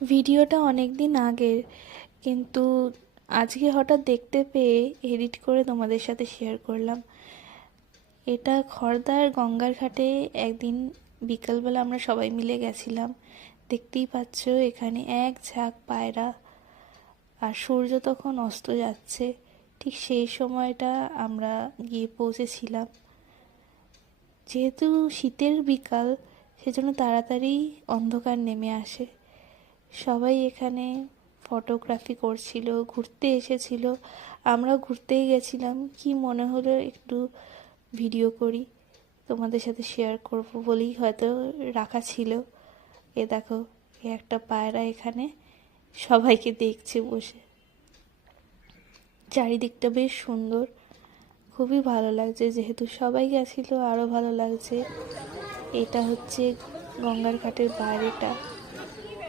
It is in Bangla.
ভিডিওটা অনেক দিন আগের, কিন্তু আজকে হঠাৎ দেখতে পেয়ে এডিট করে তোমাদের সাথে শেয়ার করলাম। এটা খড়দার গঙ্গার ঘাটে একদিন বিকালবেলা আমরা সবাই মিলে গেছিলাম। দেখতেই পাচ্ছ এখানে এক ঝাঁক পায়রা, আর সূর্য তখন অস্ত যাচ্ছে। ঠিক সেই সময়টা আমরা গিয়ে পৌঁছেছিলাম। যেহেতু শীতের বিকাল, সেজন্য তাড়াতাড়ি অন্ধকার নেমে আসে। সবাই এখানে ফটোগ্রাফি করছিল, ঘুরতে এসেছিল। আমরাও ঘুরতেই গেছিলাম। কি মনে হলো একটু ভিডিও করি, তোমাদের সাথে শেয়ার করব বলেই হয়তো রাখা ছিল। এ দেখো, এ একটা পায়রা এখানে সবাইকে দেখছে বসে। চারিদিকটা বেশ সুন্দর, খুবই ভালো লাগছে। যেহেতু সবাই গেছিলো আরও ভালো লাগছে। এটা হচ্ছে গঙ্গার ঘাটের বাইরেটা।